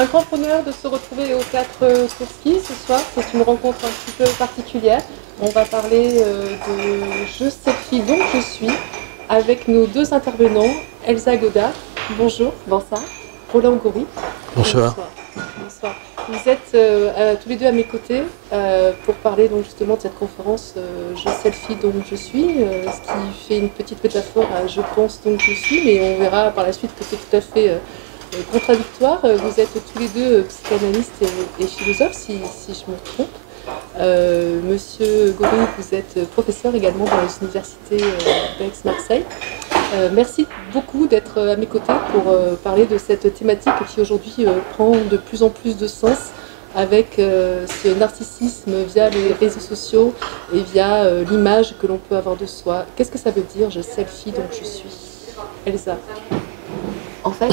Un grand bonheur de se retrouver au Théâtre Sourski ce soir. C'est une rencontre un petit peu particulière. On va parler de Je selfie donc je suis avec nos deux intervenants, Elsa Godard. Bonjour. Bonsoir. Roland Goury. Bonsoir. Bonsoir. Vous êtes tous les deux à mes côtés pour parler donc justement de cette conférence Je selfie donc je suis, ce qui fait une petite métaphore à Je pense donc je suis, mais on verra par la suite que c'est tout à fait contradictoire. Vous êtes tous les deux psychanalystes et philosophes, si je me trompe. Monsieur Goury, vous êtes professeur également dans les universités d'Aix-Marseille. Merci beaucoup d'être à mes côtés pour parler de cette thématique qui aujourd'hui prend de plus en plus de sens avec ce narcissisme via les réseaux sociaux et via l'image que l'on peut avoir de soi. Qu'est-ce que ça veut dire je selfie donc je suis? Elsa. En fait,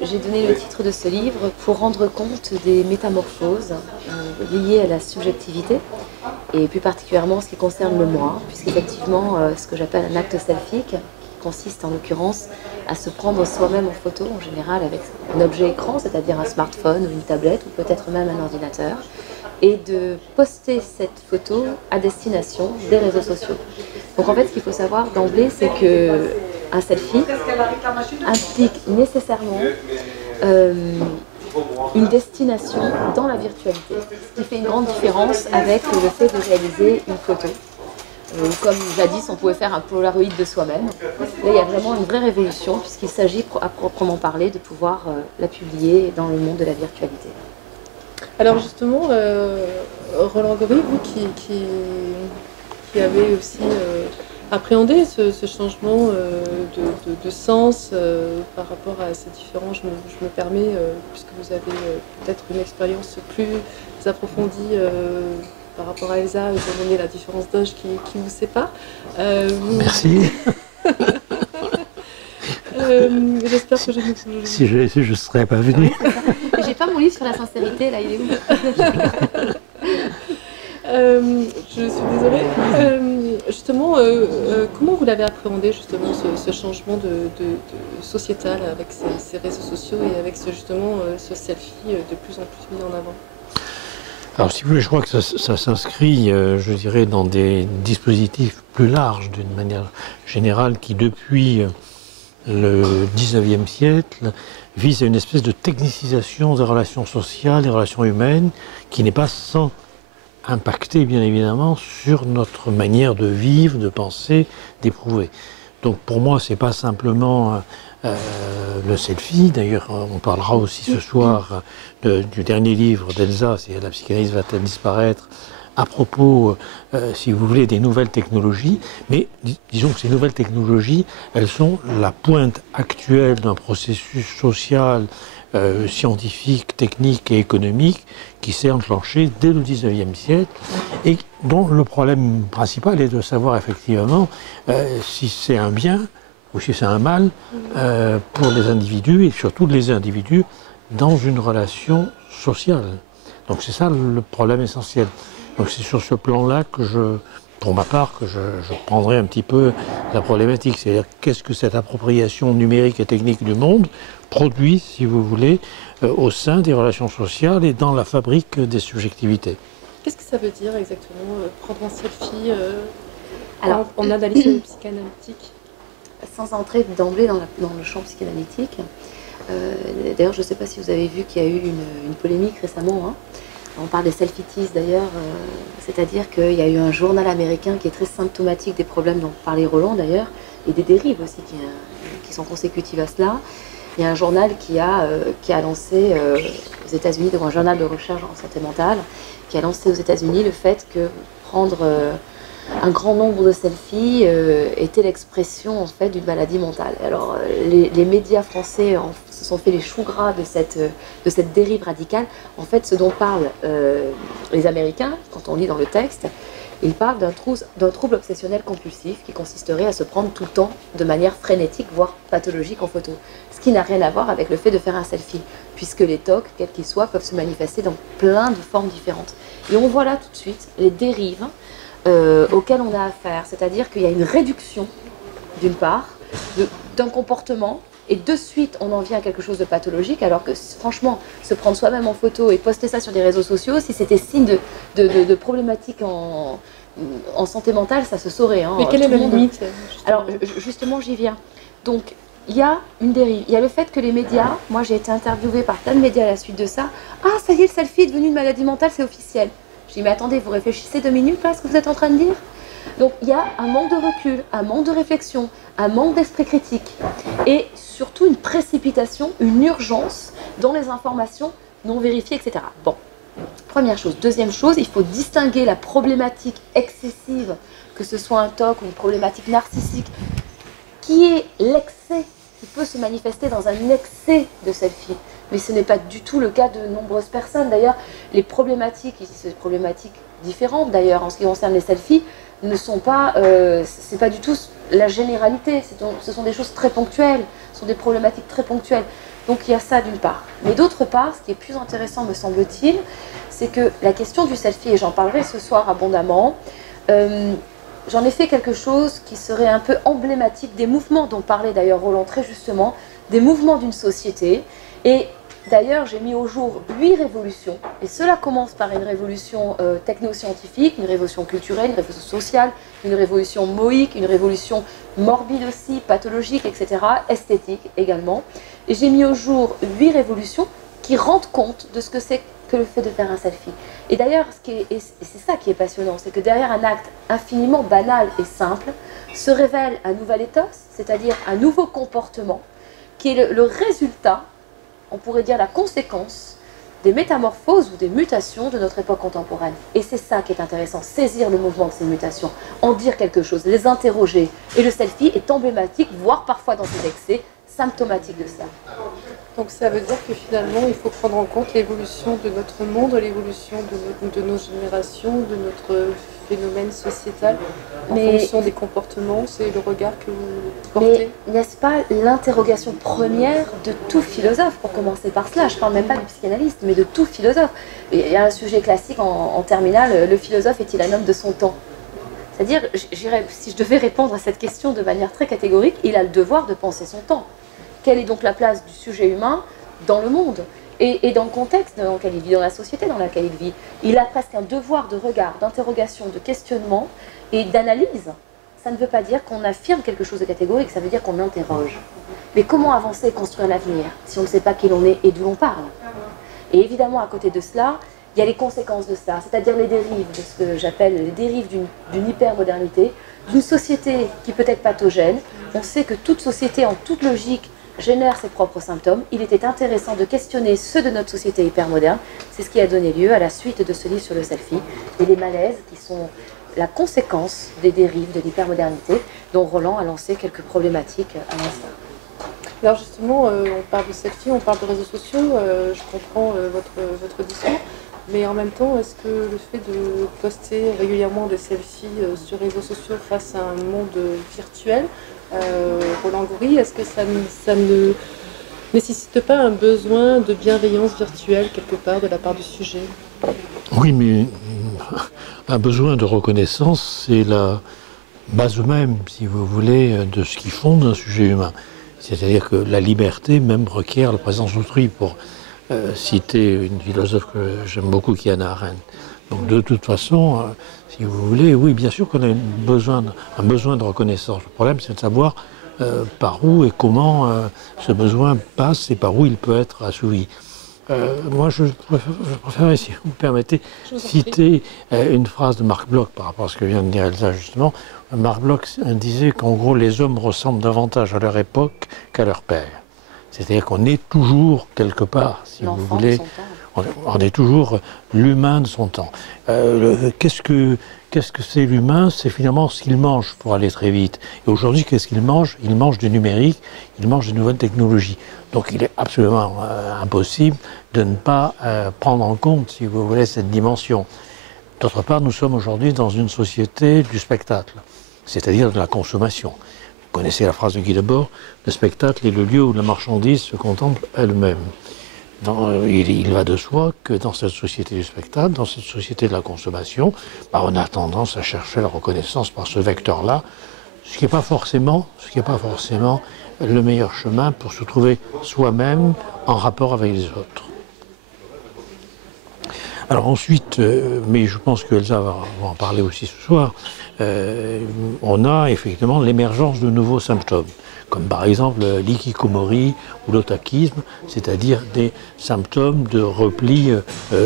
j'ai donné le titre de ce livre pour rendre compte des métamorphoses liées à la subjectivité et plus particulièrement ce qui concerne le moi, puisqu'effectivement ce que j'appelle un acte selfique qui consiste en l'occurrence à se prendre soi-même en photo en général avec un objet écran, c'est-à-dire un smartphone ou une tablette ou peut-être même un ordinateur, et de poster cette photo à destination des réseaux sociaux. Donc en fait, ce qu'il faut savoir d'emblée, c'est que un selfie implique nécessairement une destination dans la virtualité, ce qui fait une grande différence avec le fait de réaliser une photo. Comme jadis, on pouvait faire un Polaroid de soi-même. Là, il y a vraiment une vraie révolution puisqu'il s'agit à proprement parler de pouvoir la publier dans le monde de la virtualité. Alors justement, Roland Goury, vous qui avez aussi appréhendé ce changement de sens par rapport à ces différents, je me permets, puisque vous avez peut-être une expérience plus approfondie par rapport à Elsa, étant donné la différence d'âge qui vous sépare. Merci. J'espère que je ne... Si je ne serais pas venu. J'ai pas mon livre sur la sincérité, là, il est où? Je suis désolée. Justement, comment vous l'avez appréhendé justement ce changement de sociétal avec ces réseaux sociaux et avec ce selfie de plus en plus mis en avant? Alors si vous voulez, je crois que ça s'inscrit, je dirais, dans des dispositifs plus larges d'une manière générale qui depuis le 19e siècle vise à une espèce de technicisation des relations sociales, des relations humaines, qui n'est pas sans impacter bien évidemment sur notre manière de vivre, de penser, d'éprouver. Donc pour moi, c'est pas simplement le selfie. D'ailleurs, on parlera aussi ce soir du dernier livre d'Elsa, c'est La psychanalyse va-t-elle disparaître, à propos, si vous voulez, des nouvelles technologies. Mais disons que ces nouvelles technologies, elles sont la pointe actuelle d'un processus social, scientifique, technique et économique qui s'est enclenché dès le 19e siècle et dont le problème principal est de savoir effectivement si c'est un bien ou si c'est un mal pour les individus et surtout les individus dans une relation sociale. Donc c'est ça le problème essentiel. Donc c'est sur ce plan-là que pour ma part, que je prendrai un petit peu la problématique. C'est-à-dire qu'est-ce que cette appropriation numérique et technique du monde produit, si vous voulez, au sein des relations sociales et dans la fabrique des subjectivités. Qu'est-ce que ça veut dire exactement, prendre un selfie en analyse psychanalytique? Sans entrer d'emblée dans le champ psychanalytique, d'ailleurs je ne sais pas si vous avez vu qu'il y a eu une polémique récemment, hein. On parle des selfieties d'ailleurs, c'est-à-dire qu'il y a eu un journal américain qui est très symptomatique des problèmes dont parlait Roland d'ailleurs, et des dérives aussi qui sont consécutives à cela. Il y a un journal qui a lancé aux États-Unis, donc un journal de recherche en santé mentale, qui a lancé aux États-Unis le fait que prendre un grand nombre de selfies était l'expression en fait d'une maladie mentale. Alors les médias français se sont fait les choux gras de cette dérive radicale. En fait, ce dont parlent les Américains, quand on lit dans le texte, ils parlent d'un trouble obsessionnel compulsif qui consisterait à se prendre tout le temps de manière frénétique, voire pathologique en photo. Ce qui n'a rien à voir avec le fait de faire un selfie, puisque les TOC, quels qu'ils soient, peuvent se manifester dans plein de formes différentes. Et on voit là tout de suite les dérives auxquelles on a affaire, c'est-à-dire qu'il y a une réduction, d'une part, d'un comportement et de suite on en vient à quelque chose de pathologique, alors que franchement, se prendre soi-même en photo et poster ça sur des réseaux sociaux, si c'était signe de problématiques en santé mentale, ça se saurait. Hein. Mais quelle est la limite Alors justement, j'y viens. Donc, il y a une dérive. Il y a le fait que les médias, moi j'ai été interviewée par plein de médias à la suite de ça. Ah, ça y est, le selfie est devenu une maladie mentale, c'est officiel. Je dis, mais attendez, vous réfléchissez 2 minutes là, à ce que vous êtes en train de dire? Donc, il y a un manque de recul, un manque de réflexion, un manque d'esprit critique et surtout une précipitation, une urgence dans les informations non vérifiées, etc. Bon. Première chose. Deuxième chose, il faut distinguer la problématique excessive, que ce soit un TOC ou une problématique narcissique, qui est l'excès, qui peut se manifester dans un excès de selfie. Mais ce n'est pas du tout le cas de nombreuses personnes. D'ailleurs, les problématiques, ici c'est des problématiques différentes d'ailleurs en ce qui concerne les selfies, ne sont pas, c'est pas du tout la généralité, ce sont des choses très ponctuelles, ce sont des problématiques très ponctuelles. Donc il y a ça d'une part. Mais d'autre part, ce qui est plus intéressant me semble-t-il, c'est que la question du selfie, et j'en parlerai ce soir abondamment, j'en ai fait quelque chose qui serait un peu emblématique des mouvements dont parlait d'ailleurs Roland très justement, des mouvements d'une société. Et d'ailleurs, j'ai mis au jour 8 révolutions, et cela commence par une révolution technoscientifique, une révolution culturelle, une révolution sociale, une révolution moïque, une révolution morbide aussi, pathologique, etc., esthétique également. Et j'ai mis au jour 8 révolutions qui rendent compte de ce que c'est que le fait de faire un selfie. Et d'ailleurs, c'est ça qui est passionnant, c'est que derrière un acte infiniment banal et simple, se révèle un nouvel ethos, c'est-à-dire un nouveau comportement, qui est le résultat, on pourrait dire la conséquence, des métamorphoses ou des mutations de notre époque contemporaine. Et c'est ça qui est intéressant, saisir le mouvement de ces mutations, en dire quelque chose, les interroger. Et le selfie est emblématique, voire parfois dans ses excès, symptomatique de cela. Donc ça veut dire que finalement, il faut prendre en compte l'évolution de notre monde, l'évolution de nos générations, de notre phénomène sociétal, en fonction des comportements, c'est le regard que vous portez. Mais n'est-ce pas l'interrogation première de tout philosophe, pour commencer par cela? Je ne parle même pas du psychanalyste, mais de tout philosophe. Il y a un sujet classique en terminale, le philosophe est-il un homme de son temps? C'est-à-dire, si je devais répondre à cette question de manière très catégorique, il a le devoir de penser son temps. Quelle est donc la place du sujet humain dans le monde et dans le contexte dans lequel il vit, dans la société dans laquelle il vit? Il a presque un devoir de regard, d'interrogation, de questionnement et d'analyse. Ça ne veut pas dire qu'on affirme quelque chose de catégorique, ça veut dire qu'on interroge. Mais comment avancer et construire l'avenir si on ne sait pas qui l'on est et d'où l'on parle? Et évidemment, à côté de cela, il y a les conséquences de cela, c'est-à-dire les dérives, de ce que j'appelle les dérives d'une hypermodernité, d'une société qui peut être pathogène. On sait que toute société, en toute logique, génère ses propres symptômes. Il était intéressant de questionner ceux de notre société hypermoderne. C'est ce qui a donné lieu à la suite de ce livre sur le selfie et les malaises qui sont la conséquence des dérives de l'hypermodernité, dont Roland a lancé quelques problématiques à l'instant. Alors justement, on parle de selfie, on parle de réseaux sociaux, je comprends votre discours, mais en même temps, est-ce que le fait de poster régulièrement des selfies sur les réseaux sociaux face à un monde virtuel, Roland Goury, est-ce que ça ne nécessite pas un besoin de bienveillance virtuelle quelque part de la part du sujet? Oui, mais un besoin de reconnaissance, c'est la base même, si vous voulez, de ce qui fonde un sujet humain. C'est-à-dire que la liberté même requiert la présence d'autrui, pour citer une philosophe que j'aime beaucoup, qui est Hannah Arendt. Donc de toute façon, si vous voulez, oui, bien sûr qu'on a un besoin de reconnaissance. Le problème, c'est de savoir par où et comment ce besoin passe et par où il peut être assouvi. Moi, je préférerais, si vous me permettez, citer une phrase de Marc Bloch par rapport à ce que vient de dire Elsa, justement. Marc Bloch disait qu'en gros, les hommes ressemblent davantage à leur époque qu'à leur père. C'est-à-dire qu'on est toujours quelque part, si vous voulez, on est toujours l'humain de son temps. Qu'est-ce que c'est l'humain? C'est finalement ce qu'il mange pour aller très vite. Et aujourd'hui, qu'est-ce qu'il mange? Il mange du numérique, il mange de nouvelles technologies. Donc il est absolument impossible de ne pas prendre en compte, si vous voulez, cette dimension. D'autre part, nous sommes aujourd'hui dans une société du spectacle, c'est-à-dire de la consommation. Vous connaissez la phrase de Guy Debord, le spectacle est le lieu où la marchandise se contemple elle-même. Il va de soi que dans cette société du spectacle, dans cette société de la consommation, on a tendance à chercher la reconnaissance par ce vecteur-là, ce qui n'est pas forcément le meilleur chemin pour se trouver soi-même en rapport avec les autres. Alors ensuite, mais je pense que Elsa va en parler aussi ce soir, on a effectivement l'émergence de nouveaux symptômes, comme par exemple l'ikikomori ou l'otakisme, c'est-à-dire des symptômes de replis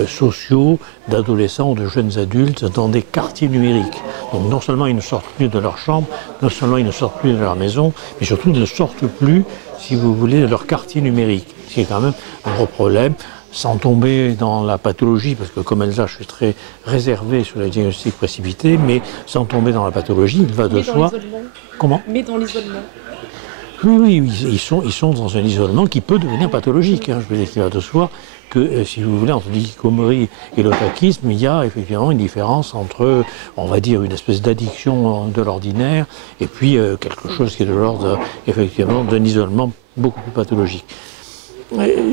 sociaux d'adolescents ou de jeunes adultes dans des quartiers numériques. Donc non seulement ils ne sortent plus de leur chambre, non seulement ils ne sortent plus de leur maison, mais surtout ils ne sortent plus, si vous voulez, de leur quartier numérique, ce qui est quand même un gros problème. Sans tomber dans la pathologie, parce que comme Elsa, je suis très réservé sur le diagnostic précipité, mais sans tomber dans la pathologie, il va de soi... Comment ? Mais dans l'isolement. Oui, ils sont dans un isolement qui peut devenir pathologique. Hein. Je veux dire qu'il va de soi que, si vous voulez, entre l'ikikomori et l'otakisme, il y a effectivement une différence entre, on va dire, une espèce d'addiction de l'ordinaire et puis quelque chose qui est de l'ordre, effectivement, d'un isolement beaucoup plus pathologique.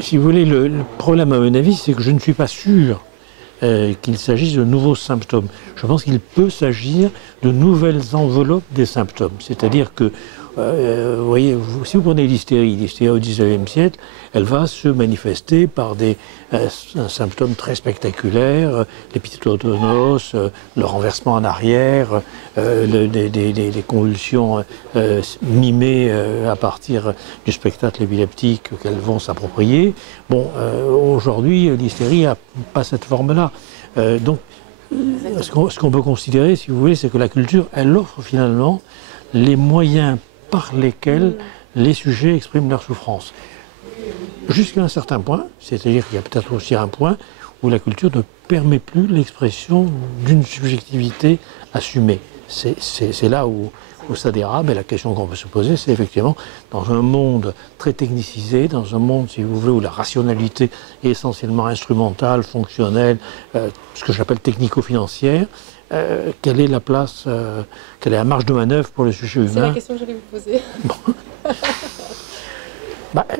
Si vous voulez, le problème à mon avis, c'est que je ne suis pas sûr qu'il s'agisse de nouveaux symptômes. Je pense qu'il peut s'agir de nouvelles enveloppes des symptômes. C'est-à-dire que, vous voyez, si vous prenez l'hystérie au XIXe siècle, elle va se manifester par un symptôme très spectaculaire, l'épithétonos, le renversement en arrière, des convulsions mimées à partir du spectacle épileptique qu'elles vont s'approprier. Bon, aujourd'hui, l'hystérie n'a pas cette forme-là. Donc, ce qu'on peut considérer, si vous voulez, c'est que la culture, elle offre finalement les moyens par lesquels les sujets expriment leur souffrance. Jusqu'à un certain point, c'est-à-dire qu'il y a peut-être aussi un point où la culture ne permet plus l'expression d'une subjectivité assumée. C'est là où ça dérape, et la question qu'on peut se poser, c'est effectivement, dans un monde très technicisé, dans un monde, si vous voulez, où la rationalité est essentiellement instrumentale, fonctionnelle, ce que j'appelle technico-financière, quelle est la place, quelle est la marge de manœuvre pour le sujet humain? C'est la question que j'allais vous poser. Bon.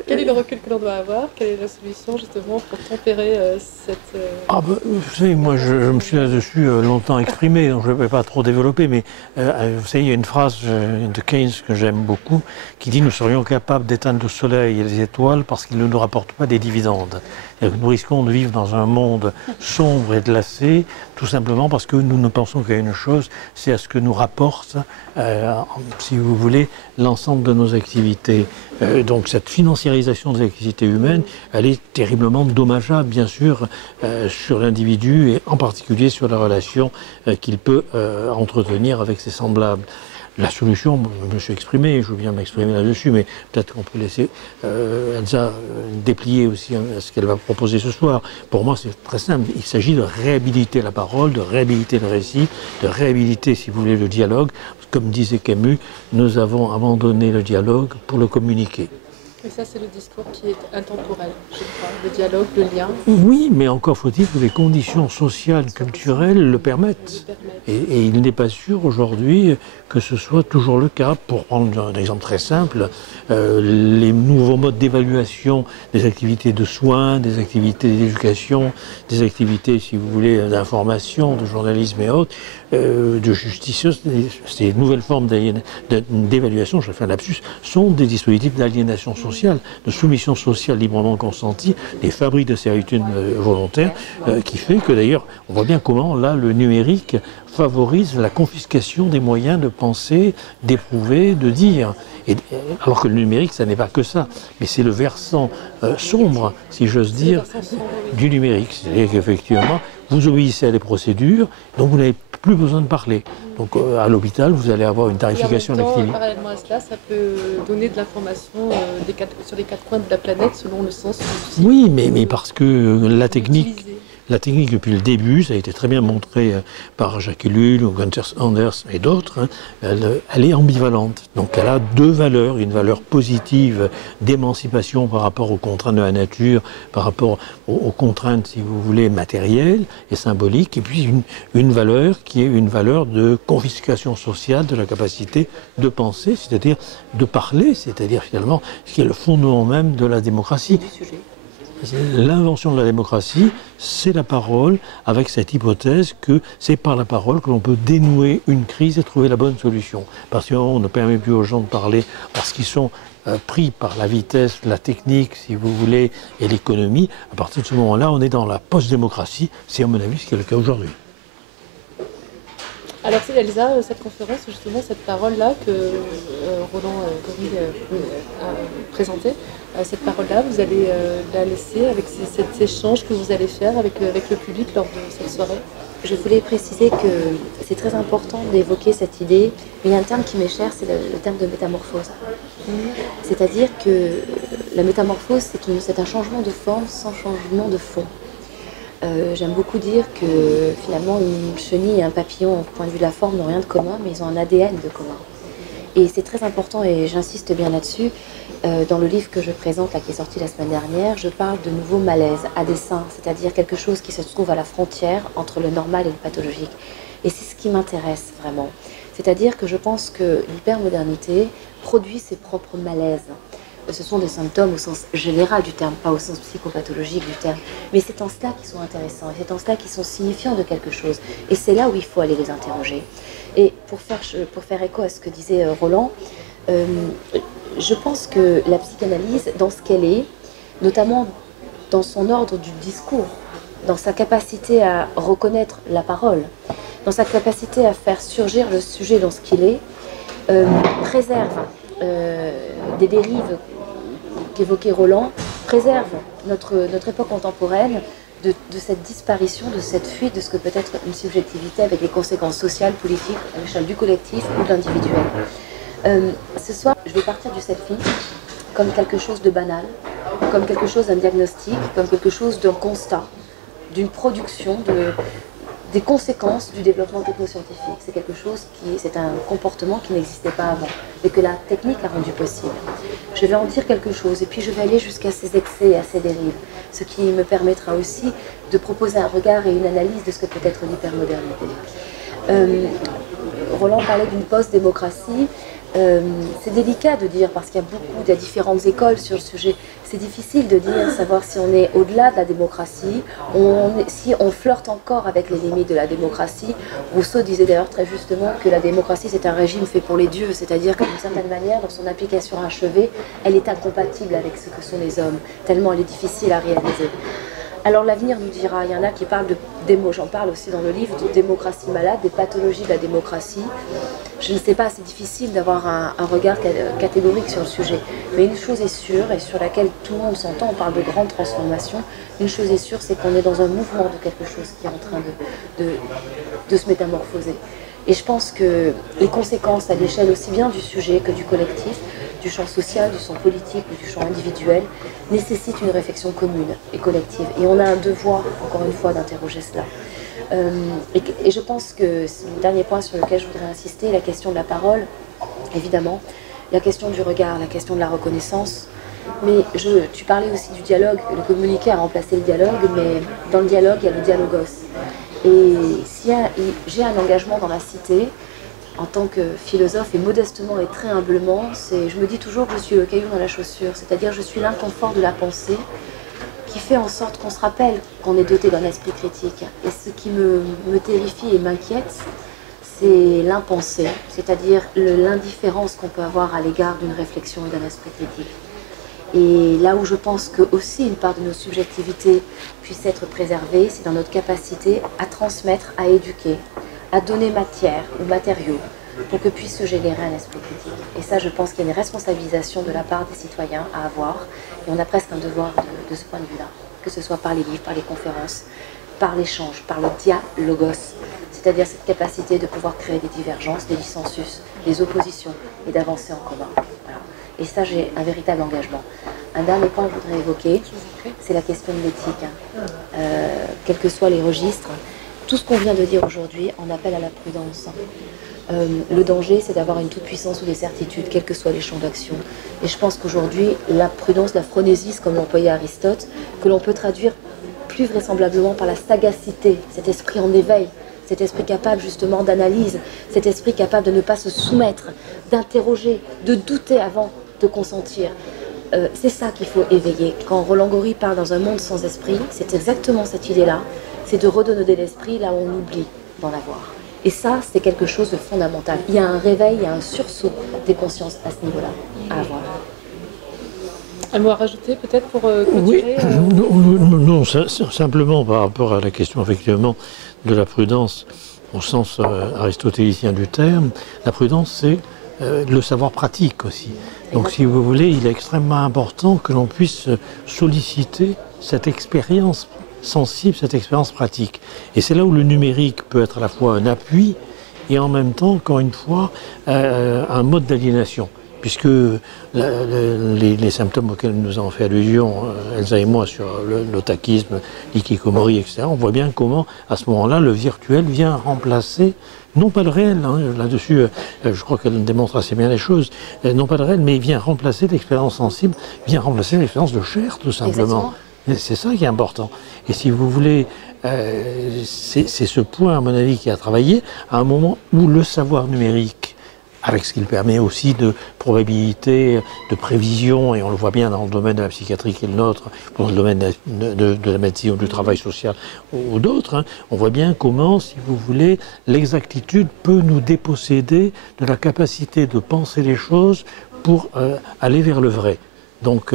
Quel est le recul que l'on doit avoir? Quelle est la solution justement pour tempérer cette... Vous savez, moi je me suis là-dessus longtemps exprimé, donc je ne vais pas trop développer, mais vous savez, il y a une phrase de Keynes que j'aime beaucoup, qui dit « Nous serions capables d'éteindre le soleil et les étoiles parce qu'ils ne nous rapportent pas des dividendes ». Nous risquons de vivre dans un monde sombre et glacé, tout simplement parce que nous ne pensons qu'à une chose, c'est à ce que nous rapporte, si vous voulez, l'ensemble de nos activités. Donc cette financiarisation des activités humaines, elle est terriblement dommageable, bien sûr, sur l'individu et en particulier sur la relation qu'il peut entretenir avec ses semblables. La solution, je me suis exprimé, je veux bien m'exprimer là-dessus, mais peut-être qu'on peut laisser Elsa déplier aussi ce qu'elle va proposer ce soir. Pour moi, c'est très simple. Il s'agit de réhabiliter la parole, de réhabiliter le récit, de réhabiliter, si vous voulez, le dialogue. Comme disait Camus, nous avons abandonné le dialogue pour le communiquer. Et ça, c'est le discours qui est intemporel, je crois. Le dialogue, le lien. Oui, mais encore faut-il que les conditions sociales, culturelles le permettent. Et il n'est pas sûr aujourd'hui que ce soit toujours le cas. Pour prendre un exemple très simple, les nouveaux modes d'évaluation des activités de soins, des activités d'éducation, des activités, si vous voulez, d'information, de journalisme et autres, de justice, ces nouvelles formes d'évaluation, je fais un lapsus, sont des dispositifs d'aliénation sociale, de soumission sociale librement consentie, des fabriques de servitude volontaire, qui fait que d'ailleurs, on voit bien comment là le numérique favorise la confiscation des moyens de penser, d'éprouver, de dire. Alors que le numérique, ça n'est pas que ça, mais c'est le versant sombre, si j'ose dire, du numérique. C'est-à-dire qu'effectivement, vous obéissez à des procédures, donc vous n'avez plus besoin de parler. Donc à l'hôpital, vous allez avoir une tarification d'activité. Parallèlement à cela, ça peut donner de l'information sur les quatre coins de la planète selon le sens du... Oui, mais parce que la technique, depuis le début, ça a été très bien montré par Jacques Ellul ou Gunther Anders et d'autres, hein, elle est ambivalente. Donc elle a deux valeurs, une valeur positive d'émancipation par rapport aux contraintes de la nature, par rapport aux contraintes, si vous voulez, matérielles et symboliques, et puis une valeur qui est une valeur de confiscation sociale de la capacité de penser, c'est-à-dire de parler, c'est-à-dire finalement ce qui est le fondement même de la démocratie. L'invention de la démocratie, c'est la parole, avec cette hypothèse que c'est par la parole que l'on peut dénouer une crise et trouver la bonne solution. Parce qu'on ne permet plus aux gens de parler parce qu'ils sont pris par la vitesse, la technique, si vous voulez, et l'économie, à partir de ce moment-là, on est dans la post-démocratie. C'est à mon avis ce qui est le cas aujourd'hui. Alors c'est Elsa, cette conférence, justement, cette parole-là que Roland Gori a présentée, cette parole-là, vous allez la laisser avec cet échange que vous allez faire avec le public lors de cette soirée. Je voulais préciser que c'est très important d'évoquer cette idée. Il y a un terme qui m'est cher, c'est le terme de métamorphose. C'est-à-dire que la métamorphose, c'est un changement de forme sans changement de fond. J'aime beaucoup dire que finalement une chenille et un papillon, au point de vue de la forme, n'ont rien de commun, mais ils ont un ADN de commun. Et c'est très important, et j'insiste bien là-dessus, dans le livre que je présente, là, qui est sorti la semaine dernière, je parle de nouveaux malaises à dessein, c'est-à-dire quelque chose qui se trouve à la frontière entre le normal et le pathologique. Et c'est ce qui m'intéresse vraiment. C'est-à-dire que je pense que l'hypermodernité produit ses propres malaises. Ce sont des symptômes au sens général du terme, pas au sens psychopathologique du terme. Mais c'est en cela qu'ils sont intéressants, et c'est en cela qu'ils sont signifiants de quelque chose. Et c'est là où il faut aller les interroger. Et pour faire écho à ce que disait Roland, je pense que la psychanalyse, dans ce qu'elle est, notamment dans son ordre du discours, dans sa capacité à reconnaître la parole, dans sa capacité à faire surgir le sujet dans ce qu'il est, préserve des dérives qu'évoquait Roland, préserve notre époque contemporaine de cette disparition, de cette fuite de ce que peut être une subjectivité avec des conséquences sociales, politiques, à l'échelle du collectif ou de l'individuel. Ce soir, je vais partir du selfie comme quelque chose de banal, comme quelque chose d'un diagnostic, comme quelque chose d'un constat, d'une production, des conséquences du développement technoscientifique. C'est quelque chose c'est un comportement qui n'existait pas avant et que la technique a rendu possible. Je vais en dire quelque chose et puis je vais aller jusqu'à ces excès et à ces dérives, ce qui me permettra aussi de proposer un regard et une analyse de ce que peut être l'hypermodernité. Roland parlait d'une post-démocratie. C'est délicat de dire parce qu'il y a différentes écoles sur le sujet. C'est difficile de dire, savoir si on est au-delà de la démocratie, si on flirte encore avec les limites de la démocratie. Rousseau disait d'ailleurs très justement que la démocratie c'est un régime fait pour les dieux, c'est-à-dire que d'une certaine manière, dans son application achevée, elle est incompatible avec ce que sont les hommes, tellement elle est difficile à réaliser. Alors l'avenir nous dira, il y en a qui parlent j'en parle aussi dans le livre, de démocratie malade, des pathologies de la démocratie. Je ne sais pas, c'est difficile d'avoir un regard catégorique sur le sujet. Mais une chose est sûre, et sur laquelle tout le monde s'entend, on parle de grandes transformations, une chose est sûre, c'est qu'on est dans un mouvement de quelque chose qui est en train de se métamorphoser. Et je pense que les conséquences à l'échelle aussi bien du sujet que du collectif, du champ social, du champ politique ou du champ individuel, nécessitent une réflexion commune et collective. Et on a un devoir, encore une fois, d'interroger cela. Et je pense que le dernier point sur lequel je voudrais insister, la question de la parole, évidemment, la question du regard, la question de la reconnaissance. Mais tu parlais aussi du dialogue, le communiqué a remplacé le dialogue, mais dans le dialogue, il y a le dialogos. Et si j'ai un engagement dans la cité, en tant que philosophe, et modestement et très humblement, je me dis toujours que je suis le caillou dans la chaussure, c'est-à-dire je suis l'inconfort de la pensée qui fait en sorte qu'on se rappelle qu'on est doté d'un esprit critique. Et ce qui me terrifie et m'inquiète, c'est l'impensé, c'est-à-dire l'indifférence qu'on peut avoir à l'égard d'une réflexion et d'un esprit critique. Et là où je pense que aussi une part de nos subjectivités puisse être préservée, c'est dans notre capacité à transmettre, à éduquer, à donner matière ou matériaux pour que puisse se générer un esprit critique. Et ça, je pense qu'il y a une responsabilisation de la part des citoyens à avoir, et on a presque un devoir de ce point de vue-là, que ce soit par les livres, par les conférences, par l'échange, par le dialogos, c'est-à-dire cette capacité de pouvoir créer des divergences, des dissensus, des oppositions, et d'avancer en commun. Voilà. Et ça, j'ai un véritable engagement. Un dernier point que je voudrais évoquer, c'est la question de l'éthique. Quels que soient les registres, tout ce qu'on vient de dire aujourd'hui en appelle à la prudence. Le danger, c'est d'avoir une toute-puissance ou des certitudes, quels que soient les champs d'action. Et je pense qu'aujourd'hui, la prudence, la phronésis, comme l'employait Aristote, que l'on peut traduire plus vraisemblablement par la sagacité, cet esprit en éveil, cet esprit capable justement d'analyse, cet esprit capable de ne pas se soumettre, d'interroger, de douter avant de consentir. C'est ça qu'il faut éveiller. Quand Roland Gori parle dans un monde sans esprit, c'est exactement cette idée-là, c'est de redonner l'esprit là où on oublie d'en avoir. Et ça, c'est quelque chose de fondamental. Il y a un réveil, il y a un sursaut des consciences à ce niveau-là à avoir. Un mot à rajouter peut-être pour Oui, clôturer non, simplement par rapport à la question effectivement de la prudence au sens aristotélicien du terme, la prudence c'est le savoir pratique aussi. Donc si vous voulez, il est extrêmement important que l'on puisse solliciter cette expérience sensible, cette expérience pratique. Et c'est là où le numérique peut être à la fois un appui et en même temps, encore une fois, un mode d'aliénation. Puisque les symptômes auxquels nous avons fait allusion, Elsa et moi, sur l'otakisme, l'ikikomori, etc., on voit bien comment, à ce moment-là, le virtuel vient remplacer, non pas le réel, hein, là-dessus, je crois qu'elle démontre assez bien les choses, non pas le réel, mais il vient remplacer l'expérience sensible, vient remplacer l'expérience de chair, tout simplement. C'est ça qui est important. Et si vous voulez, c'est ce point, à mon avis, qui a travaillé à un moment où le savoir numérique, avec ce qu'il permet aussi de probabilité, de prévision, et on le voit bien dans le domaine de la psychiatrie qui est le nôtre, dans le domaine de la médecine ou du travail social ou d'autres, hein, on voit bien comment, si vous voulez, l'exactitude peut nous déposséder de la capacité de penser les choses pour aller vers le vrai. Donc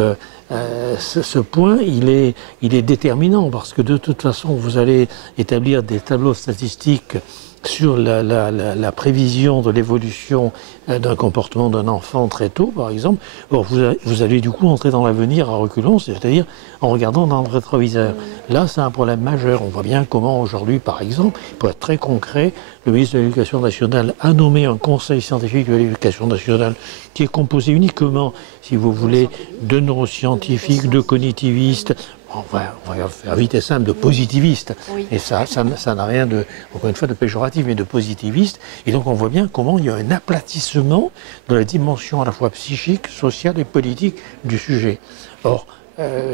ce point, il est déterminant, parce que de toute façon, vous allez établir des tableaux statistiques sur la prévision de l'évolution d'un comportement d'un enfant très tôt, par exemple. Or, vous allez du coup entrer dans l'avenir à reculons, c'est-à-dire en regardant dans le rétroviseur. Là, c'est un problème majeur. On voit bien comment aujourd'hui, par exemple, pour être très concret, le ministre de l'Éducation nationale a nommé un conseil scientifique de l'Éducation nationale qui est composé uniquement, si vous voulez, de neuroscientifiques, de cognitivistes, on va faire vite et simple, de positivistes. Oui. Et ça n'a rien de, encore une fois, de péjoratif, mais de positiviste. Et donc on voit bien comment il y a un aplatissement de la dimension à la fois psychique, sociale et politique du sujet. Or,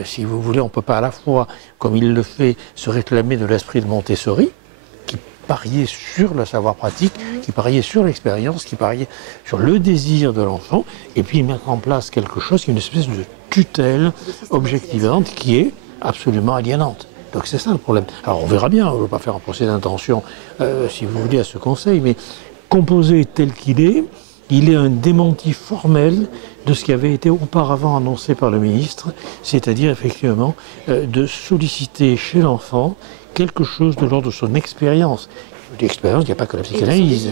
si vous voulez, on ne peut pas à la fois, comme il le fait, se réclamer de l'esprit de Montessori, qui pariait sur le savoir pratique, qui pariait sur l'expérience, qui pariait sur le désir de l'enfant, et puis mettre en place quelque chose qui est une espèce de tutelle objectivante qui est absolument aliénante. Donc c'est ça le problème. Alors on verra bien, on ne veut pas faire un procès d'intention, si vous voulez, à ce conseil, mais composé tel qu'il est, il est un démenti formel de ce qui avait été auparavant annoncé par le ministre, c'est-à-dire effectivement de solliciter chez l'enfant quelque chose de l'ordre de son expérience. L'expérience, il n'y a pas que la psychanalyse.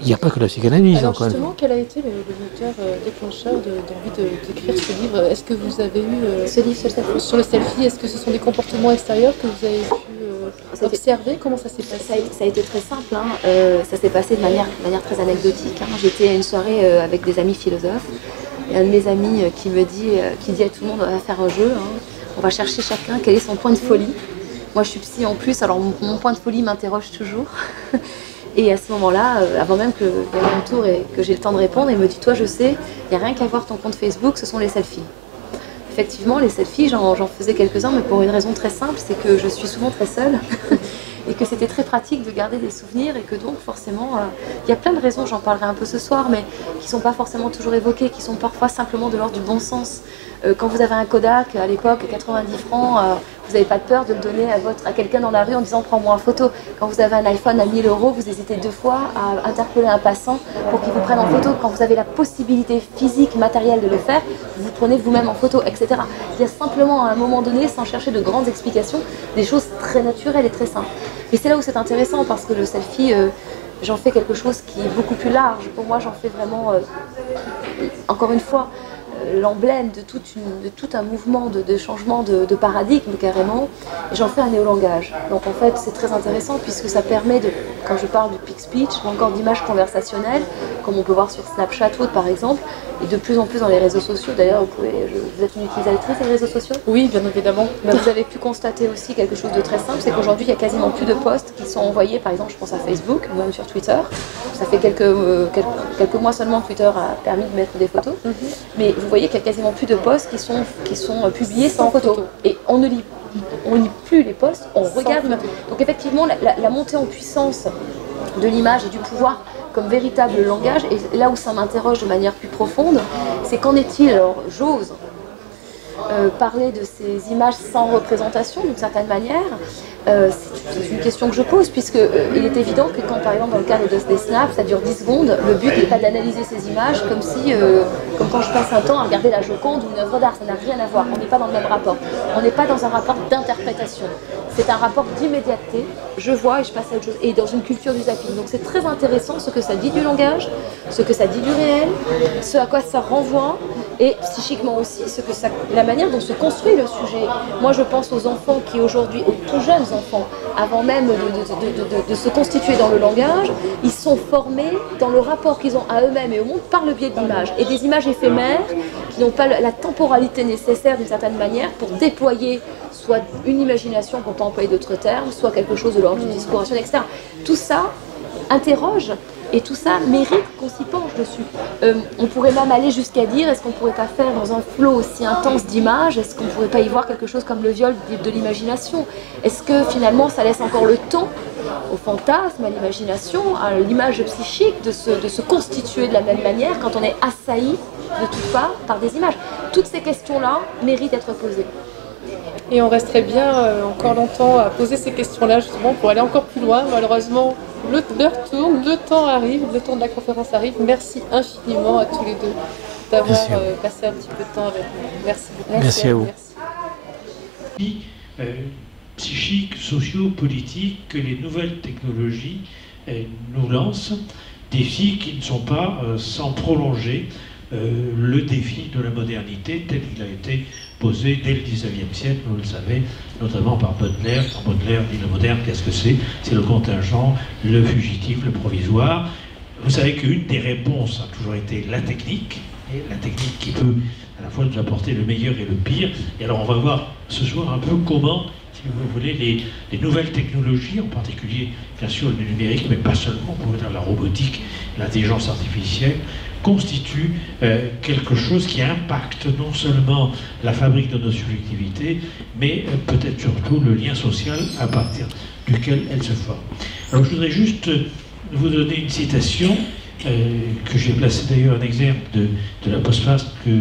Il n'y a pas que la psychanalyse. Alors justement, quel a été le moteur déclencheur d'envie d'écrire ce livre? Est-ce que vous avez eu ce livre sur le selfie? Est-ce que ce sont des comportements extérieurs que vous avez pu observer? Comment ça s'est passé? Ça a été très simple. Hein. Ça s'est passé de manière très anecdotique. Hein. J'étais à une soirée avec des amis philosophes. Et un de mes amis qui dit à tout le monde, on va faire un jeu. Hein. On va chercher chacun quel est son point de folie. Moi, je suis psy en plus, alors mon point de folie m'interroge toujours. Et à ce moment-là, avant même que il y ait mon tour et que j'ai le temps de répondre, il me dit, toi je sais, il n'y a rien qu'à voir ton compte Facebook, ce sont les selfies. Effectivement, les selfies, j'en faisais quelques-uns, mais pour une raison très simple, c'est que je suis souvent très seule. Et que c'était très pratique de garder des souvenirs et que donc forcément, il y a plein de raisons, j'en parlerai un peu ce soir, mais qui ne sont pas forcément toujours évoquées, qui sont parfois simplement de l'ordre du bon sens. Quand vous avez un Kodak, à l'époque, 90 francs, vous n'avez pas peur de le donner à quelqu'un dans la rue en disant « prends-moi en photo ». Quand vous avez un iPhone à 1000 €, vous hésitez 2 fois à interpeller un passant pour qu'il vous prenne en photo. Quand vous avez la possibilité physique, matérielle de le faire, vous vous prenez vous-même en photo, etc. Il y a simplement à un moment donné, sans chercher de grandes explications, des choses très naturelles et très simples. Et c'est là où c'est intéressant parce que le selfie, j'en fais quelque chose qui est beaucoup plus large. Pour moi, j'en fais vraiment, encore une fois, l'emblème de tout un mouvement de changement de paradigme carrément, et j'en fais un néolangage. Donc en fait c'est très intéressant puisque ça permet de, quand je parle de peak speech ou encore d'images conversationnelles, comme on peut voir sur Snapchat ou autre par exemple, et de plus en plus dans les réseaux sociaux. D'ailleurs vous êtes une utilisatrice des réseaux sociaux? Oui, bien évidemment. Vous avez pu constater aussi quelque chose de très simple, c'est qu'aujourd'hui il n'y a quasiment plus de posts qui sont envoyés, par exemple je pense à Facebook ou même sur Twitter. Ça fait quelques mois seulement que Twitter a permis de mettre des photos, mais vous voyez qu'il n'y a quasiment plus de posts qui sont publiés sans photo. Et on ne lit plus les posts, on regarde. Donc effectivement, la montée en puissance de l'image et du pouvoir comme véritable langage, et là où ça m'interroge de manière plus profonde, c'est qu'en est-il, alors j'ose parler de ces images sans représentation d'une certaine manière, c'est une question que je pose, puisqu'il est évident que quand, par exemple, dans le cadre des snaps, ça dure 10 secondes, le but n'est pas d'analyser ces images comme quand je passe un temps à regarder la Joconde ou une œuvre d'art, ça n'a rien à voir, on n'est pas dans le même rapport. On n'est pas dans un rapport d'interprétation, c'est un rapport d'immédiateté, je vois et je passe à autre chose, et dans une culture du zapping. Donc c'est très intéressant ce que ça dit du langage, ce que ça dit du réel, ce à quoi ça renvoie, et psychiquement aussi, la manière dont se construit le sujet. Moi je pense aux enfants qui aujourd'hui, aux tout jeunes enfants, avant même de se constituer dans le langage, ils sont formés dans le rapport qu'ils ont à eux-mêmes et au monde par le biais d'images, et des images éphémères qui n'ont pas la temporalité nécessaire d'une certaine manière pour déployer soit une imagination, pour ne pas employer d'autres termes, soit quelque chose de l'ordre du discours rationnel, etc. Tout ça interroge, et tout ça mérite qu'on s'y penche dessus. On pourrait même aller jusqu'à dire, est-ce qu'on ne pourrait pas faire dans un flot aussi intense d'images, est-ce qu'on ne pourrait pas y voir quelque chose comme le viol de l'imagination? Est-ce que finalement ça laisse encore le temps au fantasme, à l'imagination, à l'image psychique de se constituer de la même manière quand on est assailli de toutes parts par des images? Toutes ces questions-là méritent d'être posées. Et on resterait bien encore longtemps à poser ces questions-là, justement, pour aller encore plus loin. Malheureusement, l'heure tourne, le temps arrive, le temps de la conférence arrive. Merci infiniment à tous les deux d'avoir passé un petit peu de temps avec nous. Merci beaucoup. Merci à vous. Merci. Psychiques, sociaux, politiques que les nouvelles technologies nous lancent, défis qui ne sont pas sans prolonger le défi de la modernité tel qu'il a été posé dès le 19e siècle, vous le savez, notamment par Baudelaire. Quand Baudelaire dit le moderne, qu'est-ce que c'est? C'est le contingent, le fugitif, le provisoire. Vous savez qu'une des réponses a toujours été la technique, et la technique qui peut à la fois nous apporter le meilleur et le pire. Et alors on va voir ce soir un peu comment, si vous voulez, les nouvelles technologies, en particulier bien sûr le numérique, mais pas seulement, on pourrait dire la robotique, l'intelligence artificielle, constituent quelque chose qui impacte non seulement la fabrique de nos subjectivités, mais peut-être surtout le lien social à partir duquel elles se forment. Alors je voudrais juste vous donner une citation que j'ai placée d'ailleurs en exergue de la postface que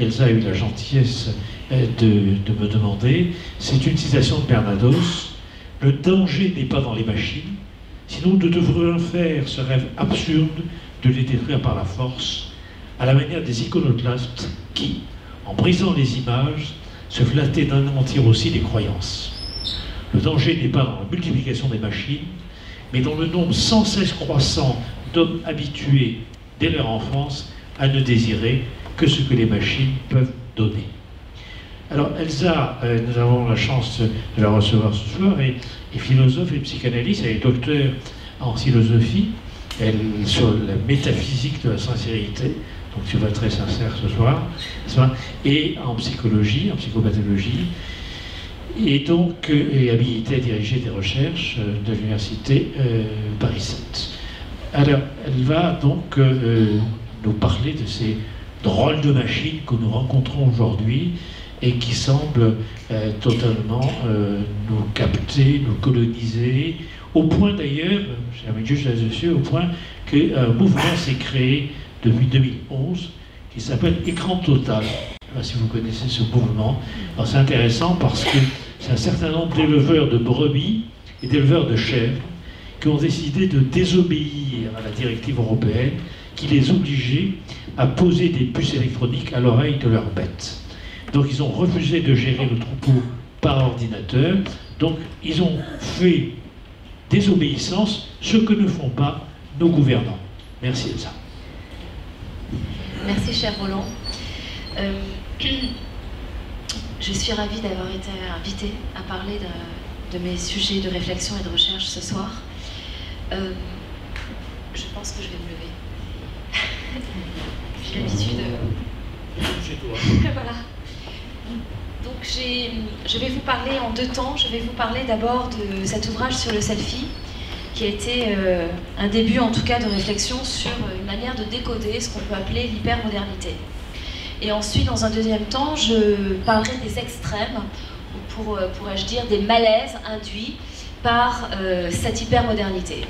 Elsa a eu la gentillesse de me demander. C'est une citation de Bernados. « Le danger n'est pas dans les machines, sinon nous devrions faire ce rêve absurde de les détruire par la force, à la manière des iconoclastes qui, en brisant les images, se flattaient d'anéantir aussi les croyances. Le danger n'est pas dans la multiplication des machines, mais dans le nombre sans cesse croissant d'hommes habitués dès leur enfance à ne désirer que ce que les machines peuvent donner. » Alors Elsa, nous avons la chance de la recevoir ce soir, et philosophe et psychanalyste, elle est docteure en philosophie, elle sur la métaphysique de la sincérité, donc tu vas être très sincère ce soir, et en psychologie, en psychopathologie, et donc est habilitée à diriger des recherches de l'université Paris 7. Alors, elle va donc nous parler de ces drôles de machines que nous rencontrons aujourd'hui et qui semblent totalement nous capter, nous coloniser, au point d'ailleurs, j'avais juste là-dessus, au point qu'un mouvement s'est créé depuis 2011 qui s'appelle Écran Total. Je ne sais pas si vous connaissez ce mouvement. C'est intéressant parce que c'est un certain nombre d'éleveurs de brebis et d'éleveurs de chèvres qui ont décidé de désobéir à la directive européenne qui les obligeait à poser des puces électroniques à l'oreille de leurs bêtes. Donc ils ont refusé de gérer le troupeau par ordinateur, donc ils ont fait désobéissance, ce que ne font pas nos gouvernants. Merci Elsa. Merci cher Roland. Je suis ravie d'avoir été invitée à parler de mes sujets de réflexion et de recherche ce soir. Je pense que je vais me lever. J'ai l'habitude de... Voilà. Donc je vais vous parler en deux temps. Je vais vous parler d'abord de cet ouvrage sur le selfie, qui a été un début en tout cas de réflexion sur une manière de décoder ce qu'on peut appeler l'hypermodernité. Et ensuite, dans un deuxième temps, je parlerai des extrêmes, ou pourrais-je dire des malaises induits par cette hypermodernité.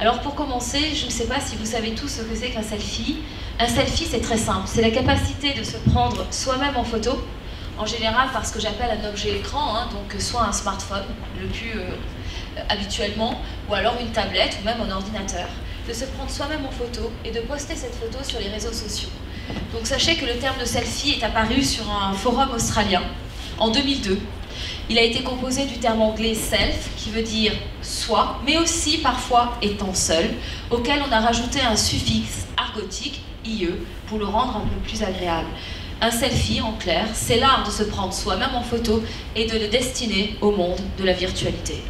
Alors pour commencer, je ne sais pas si vous savez tous ce que c'est qu'un selfie. Un selfie, c'est très simple. C'est la capacité de se prendre soi-même en photo en général par ce que j'appelle un objet écran, hein, donc soit un smartphone, le plus habituellement, ou alors une tablette ou même un ordinateur, de se prendre soi-même en photo et de poster cette photo sur les réseaux sociaux. Donc sachez que le terme de selfie est apparu sur un forum australien en 2002. Il a été composé du terme anglais self, qui veut dire soi, mais aussi parfois étant seul, auquel on a rajouté un suffixe argotique, ie, pour le rendre un peu plus agréable. Un selfie, en clair, c'est l'art de se prendre soi-même en photo et de le destiner au monde de la virtualité.